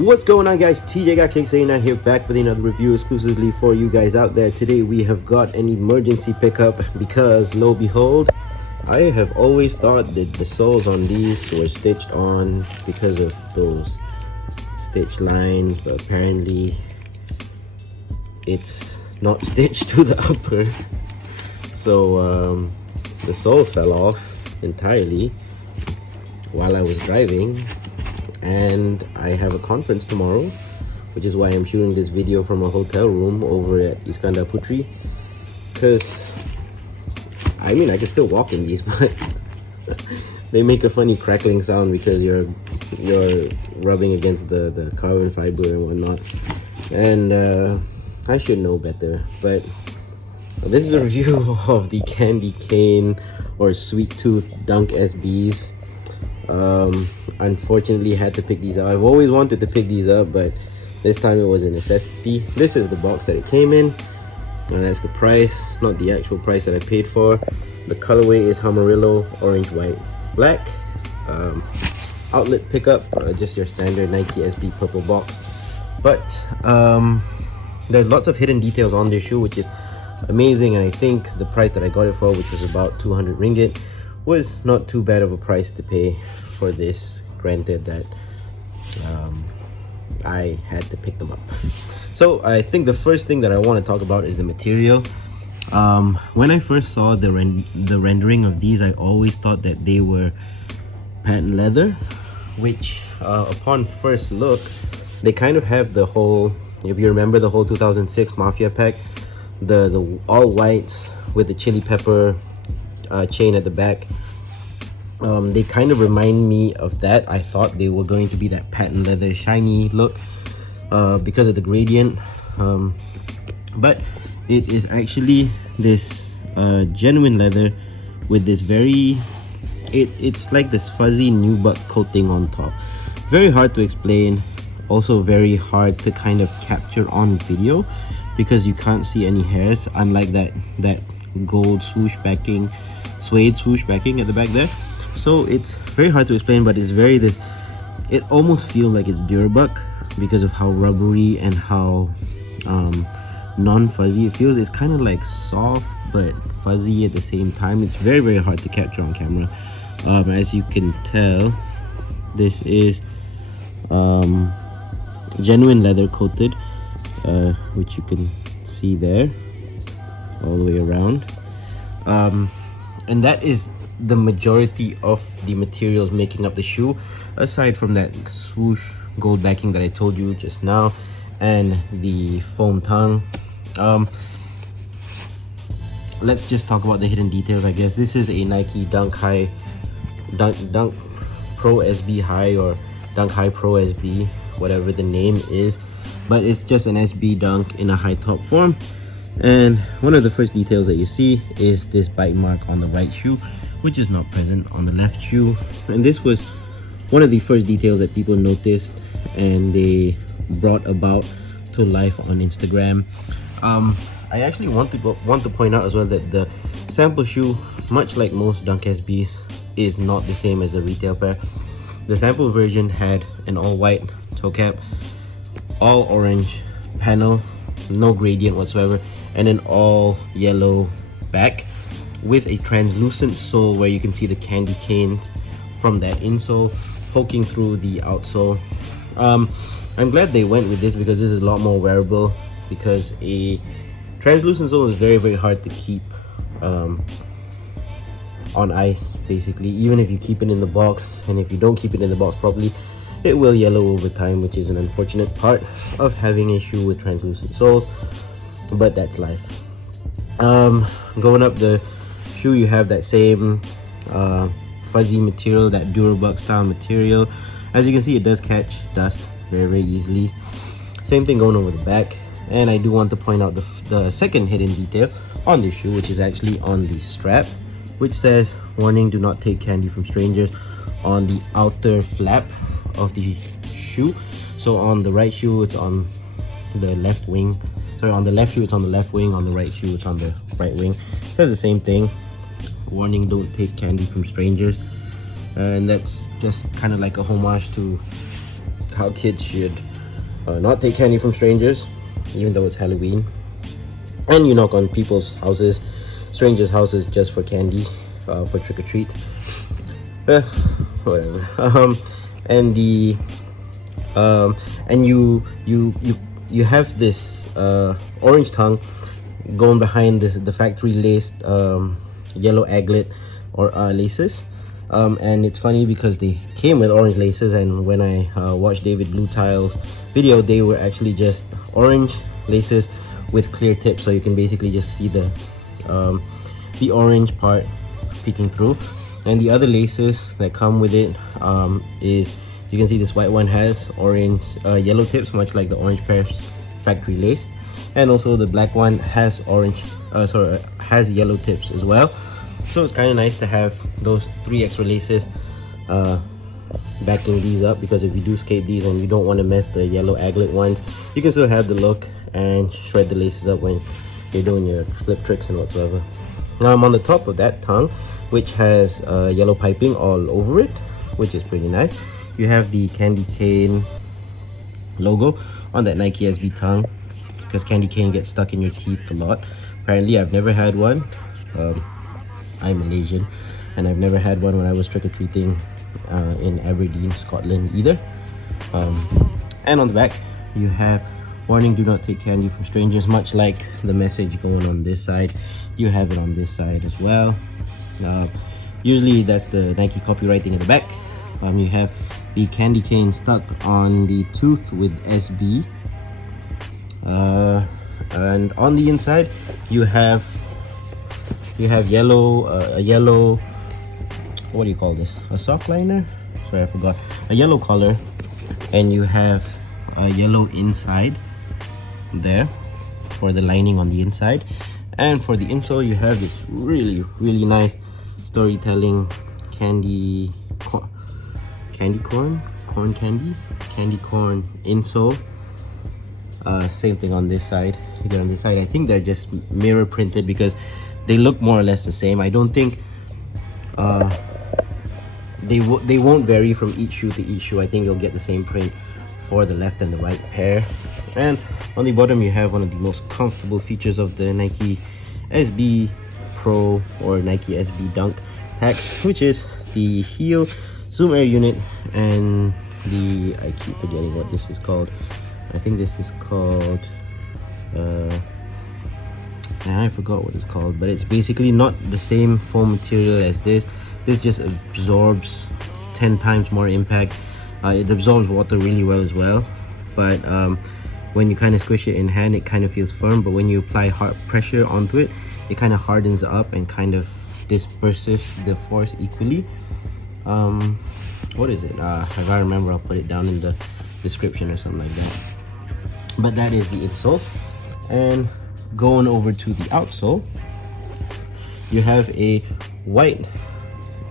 What's going on, guys? TJ Got Cakes 89 here, back with another review exclusively for you guys out there. Today we have got an emergency pickup because, lo behold, I have always thought that the soles on these were stitched on because of those stitch lines, but apparently it's not stitched to the upper. So the soles fell off entirely while I was driving, and I have a conference tomorrow, which is why I'm shooting this video from a hotel room over at Iskandar Putri, because I mean I can still walk in these, but they make a funny crackling sound because you're rubbing against the carbon fiber and whatnot, and I should know better. But this is a review of the candy cane or sweet tooth Dunk SBs. Unfortunately had to pick these up. I've always wanted to pick these up, but this time it was a necessity. This is the box that it came in, and that's the price, not the actual price that I paid for. The colorway is Hamarillo orange, white, black. Outlet pickup, just your standard Nike SB purple box, but there's lots of hidden details on this shoe, which is amazing. And I think the price that I got it for, which was about 200 ringgit, was not too bad of a price to pay for this, granted that I had to pick them up. So I think the first thing that I want to talk about is the material. When I first saw the rendering of these, I always thought that they were patent leather, which upon first look, they kind of have the whole, if you remember the whole 2006 Mafia pack, the all white with the chili pepper chain at the back. They kind of remind me of that. I thought they were going to be that patent leather shiny look because of the gradient, but it is actually this genuine leather with this very, it's like this fuzzy nubuck coating on top. Very hard to explain, also very hard to kind of capture on video because you can't see any hairs, unlike that gold swoosh backing, suede swoosh backing at the back there. So it's very hard to explain, but it's very it almost feels like it's Durabuck because of how rubbery and how non-fuzzy it feels. It's kind of like soft but fuzzy at the same time. It's very, very hard to capture on camera. As you can tell, this is genuine leather coated, which you can see there all the way around, and that is the majority of the materials making up the shoe, aside from that swoosh gold backing that I told you just now and the foam tongue. Let's just talk about the hidden details, I guess. This is a Nike Dunk Pro SB High, or Dunk High Pro SB, whatever the name is, but it's just an SB Dunk in a high top form. And one of the first details that you see is this bite mark on the right shoe, which is not present on the left shoe. And this was one of the first details that people noticed and they brought about to life on Instagram. I actually want to point out as well that the sample shoe, much like most Dunk SBs, is not the same as the retail pair. The sample version had an all white toe cap, all orange panel, no gradient whatsoever, and an all yellow back with a translucent sole where you can see the candy canes from that insole poking through the outsole. I'm glad they went with this because this is a lot more wearable, because a translucent sole is very, very hard to keep on ice, basically. Even if you keep it in the box, and if you don't keep it in the box properly, it will yellow over time, which is an unfortunate part of having a shoe with translucent soles, but that's life. Going up the shoe, you have that same fuzzy material, that Durabuck style material. As you can see, it does catch dust very, very easily. Same thing going over the back. And I do want to point out the second hidden detail on this shoe, which is actually on the strap, which says, "Warning, do not take candy from strangers," on the outer flap of the shoe. So on the right shoe, it's on the left wing. Sorry, on the left shoe, it's on the left wing. On the right shoe, it's on the right wing. It says the same thing. Warning, don't take candy from strangers. And that's just kind of like a homage to how kids should not take candy from strangers, even though it's Halloween. And you knock on people's houses, strangers' houses, just for candy, for trick or treat. Whatever. And the and you have this orange tongue going behind the factory laced yellow aglet or laces. And it's funny because they came with orange laces, and when I watched David Blue Tile's video, they were actually just orange laces with clear tips, so you can basically just see the orange part peeking through. And the other laces that come with it is, you can see this white one has orange yellow tips, much like the orange pair factory laced, and also the black one has has yellow tips as well. So it's kind of nice to have those 3 extra laces backing these up, because if you do skate these and you don't want to mess the yellow aglet ones, you can still have the look and shred the laces up when you're doing your flip tricks and whatsoever. Now I'm on the top of that tongue, which has yellow piping all over it, which is pretty nice. You have the candy cane logo on that Nike SB tongue, because candy cane gets stuck in your teeth a lot. Apparently I've never had one. I'm Malaysian, and I've never had one when I was trick-or-treating in Aberdeen, Scotland either. And on the back you have warning, do not take candy from strangers, much like the message going on this side. You have it on this side as well. Usually that's the Nike copywriting at the back. You have the candy cane stuck on the tooth with SB, and on the inside you have yellow a yellow, what do you call this, a sock liner, sorry I forgot, a yellow color, and you have a yellow inside there for the lining on the inside. And for the insole, you have this really nice storytelling candy corn insole. Same thing on this side. You get on this side, I think they're just mirror printed because they look more or less the same. I don't think they won't vary from each shoe to each shoe. I think you'll get the same print for the left and the right pair. And on the bottom you have one of the most comfortable features of the Nike SB Pro or Nike SB Dunk packs, which is the heel zoom air unit and the, I keep forgetting what this is called. I think this is called I forgot what it's called, but it's basically not the same foam material as this. This just absorbs 10 times more impact. It absorbs water really well as well, but when you kind of squish it in hand, it kind of feels firm, but when you apply hard pressure onto it, it kind of hardens up and kind of disperses the force equally. What is it? If I remember, I'll put it down in the description or something like that. But that is the insole. And going over to the outsole, you have a white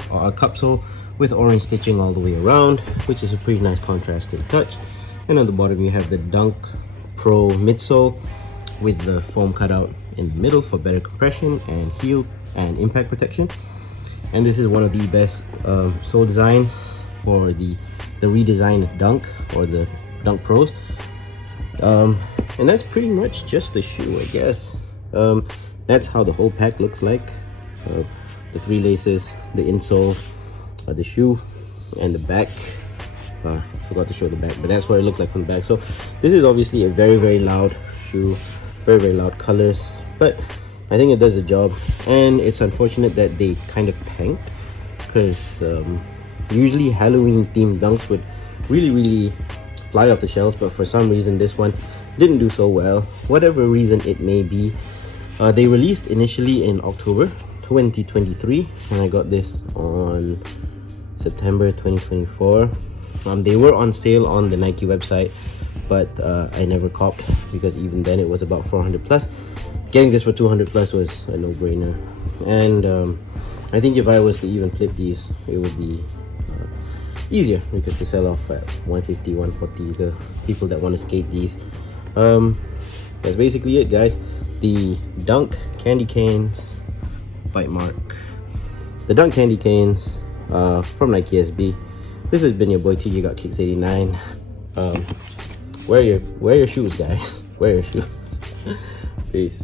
cupsole with orange stitching all the way around, which is a pretty nice contrasting touch. And on the bottom you have the Dunk Pro midsole with the foam cutout in the middle for better compression and heel and impact protection. And this is one of the best sole designs for the redesigned Dunk or the Dunk Pros. And that's pretty much just the shoe, I guess. That's how the whole pack looks like. The 3 laces, the insole, the shoe, and the back. Forgot to show the back, but that's what it looks like from the back. So this is obviously a very loud shoe, very loud colors, but I think it does the job. And it's unfortunate that they kind of tanked, because usually Halloween themed dunks would really fly off the shelves, but for some reason this one didn't do so well, whatever reason it may be. They released initially in October 2023, and I got this on September 2024. They were on sale on the Nike website, but I never copped, because even then it was about 400 plus. Getting this for 200 plus was a no-brainer. And I think if I was to even flip these, it would be easier, because they sell off at 150, 140 to people that want to skate these. That's basically it, guys. The Dunk candy canes, bite mark. The Dunk candy canes from Nike SB. This has been your boy TJ Got Kicks 89. Wear your shoes, guys. Wear your shoes. Peace.